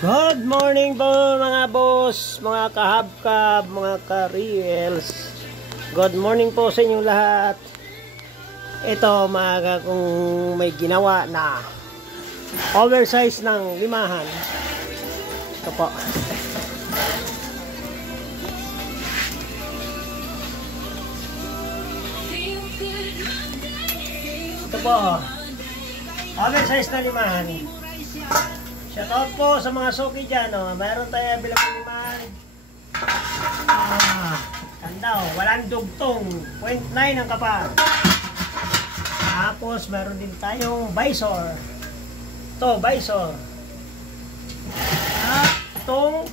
Good morning po mga boss, mga kahabkab, mga ka-reels. Good morning po sa inyong lahat. Ito maaga kung may ginawa na oversize ng limahan. Ito po. Ito po. Oversize na limahan. Shoutout po sa mga suki dyan, oh. Mayroon tayo bilang limahan. Tanda, walang dugtong. 0.9 ang kapal. Tapos, meron din tayong visor. Ito, visor. At itong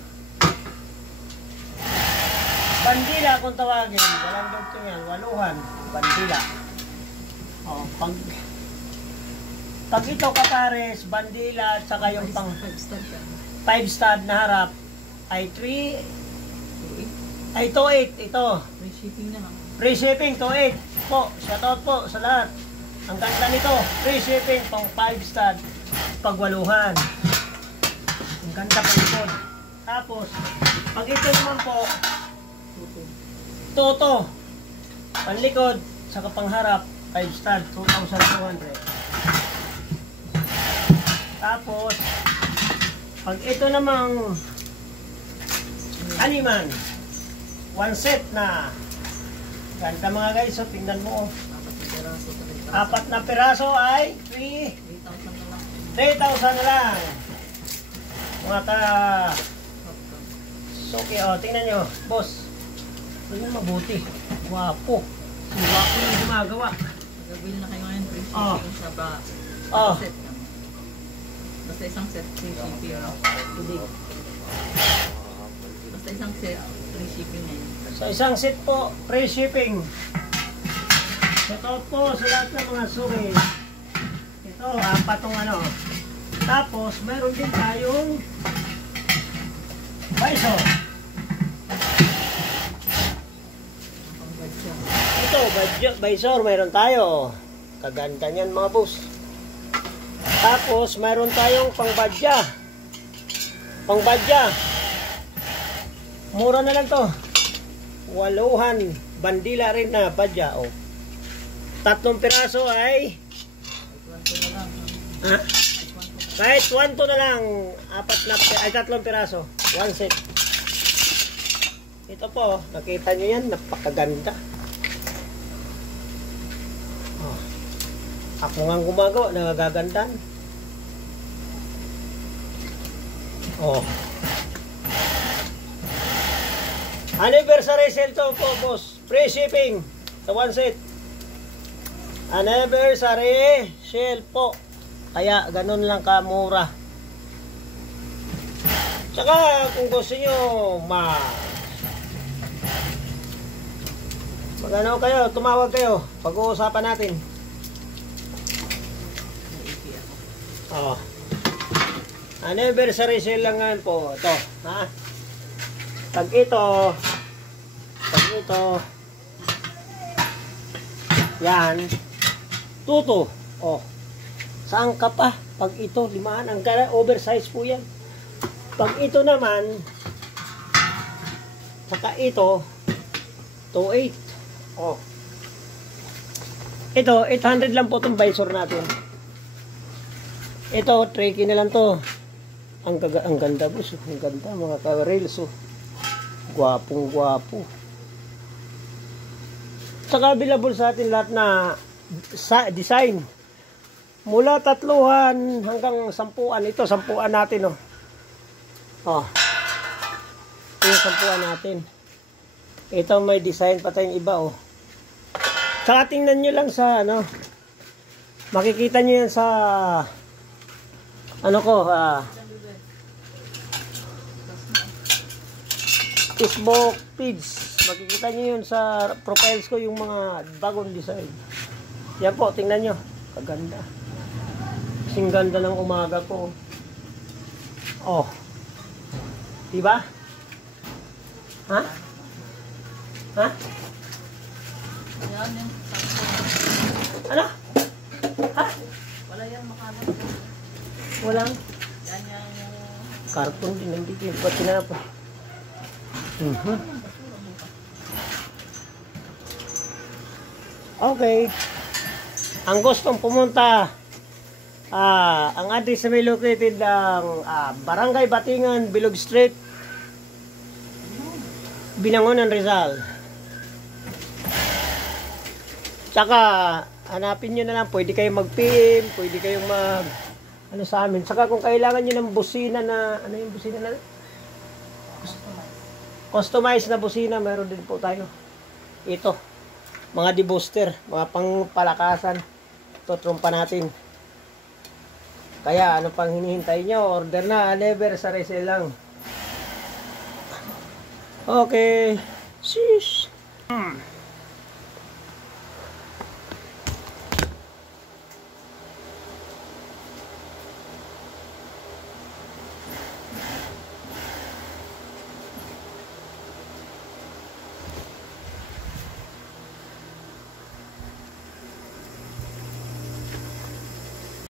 bandila kung tawagin. Walang dugtong yan. Waluhan. Bandila. O, pag ito kapares, bandila, at saka yung pang 5 stud na harap ay 2.8 ito. Free shipping na lang. Free shipping, 2.8 po. Shoutout po sa lahat. Ang ganda nito, free shipping, pang 5 stud, pagwaluhan. Ang ganda pa likod. Tapos, pag ito naman po, toto, panlikod, saka pangharap, 5 stud, 2,200. Tapos, pag ito namang animan, 1 set na ganda mga guys, so tingnan mo, 4 na piraso ay 3,000 na lang mga ka suki. O, tingnan nyo boss, tingnan mabuti, wapo yung gumagawa. Gagawin na kayo ngayon free shipping sa set. Basta isang set, free shipping. Basta isang set, free shipping na yun. Sa isang set po, free shipping. Shoutout po sa lahat ng mga suki. Ito, 4 tong ano. Tapos, meron din tayong visor. Ito, visor, meron tayo. Kaganda niyan mga boss. Tapos, mayroon tayong pangbadya. Pangbadya. Mura na lang to. Waluhan. Bandila rin na badya. O. 3 piraso ay... Ha? Kahit 1 to na lang. 4 na... Ay, 3 piraso. 1 set. Ito po. Nakita nyo yan. Napakaganda. Ako nga gumagawa, nagagandaan. Oh. Anniversary sale to po, boss. Free shipping sa 1 set. Anniversary sale po. Kaya ganun lang kamura. Tsaka kung gusto nyo magano kayo, tumawag kayo. Pag-uusapan natin. Oh. Anniversary sale lang nga po. Ito, ha? Pag ito, yan, tuto. Oh. Saan ka pa? Pag ito, limahan. Ang kaya, oversize po yan. Pag ito naman, saka ito, 2.8. Oh. Ito, 800 lang po itong visor natin. Ito, tricky na lang to. Ang ganda po. Ang ganda mga ka-reels. Gwapong gwapo. Saka available sa atin lahat na design. Mula 3 hanggang 10. Ito, 10 natin. Oh. Ito yung 10 natin. Ito may design pa tayong iba. Oh. Saka tingnan nyo lang sa ano. Makikita nyo yan sa ano ko, Facebook page. Makikita nyo yun sa profiles ko yung mga bagong design. Yan po, tingnan nyo. Kaganda. Kasing ganda ng umaga ko. Oh. Diba? Ha? Ha? Ano? Ha? Wala yan makalat. Walang? Yan yung Karton din, hindi ko pa tinapa. Okay. Ang gustong pumunta, ang address na may located ang Barangay Batingan, Bilog Street, Binangonan, Rizal. Tsaka, hanapin nyo na lang, pwede kayong mag-PM, pwede kayong ano sa amin. Saka kung kailangan nyo ng busina na, ano yung busina na? Customized na busina, meron din po tayo. Ito, mga debooster, mga pangpalakasan. Ito, trumpa natin. Kaya, ano pang hinihintay nyo? Order na, never sa resale lang. Okay. Sheesh.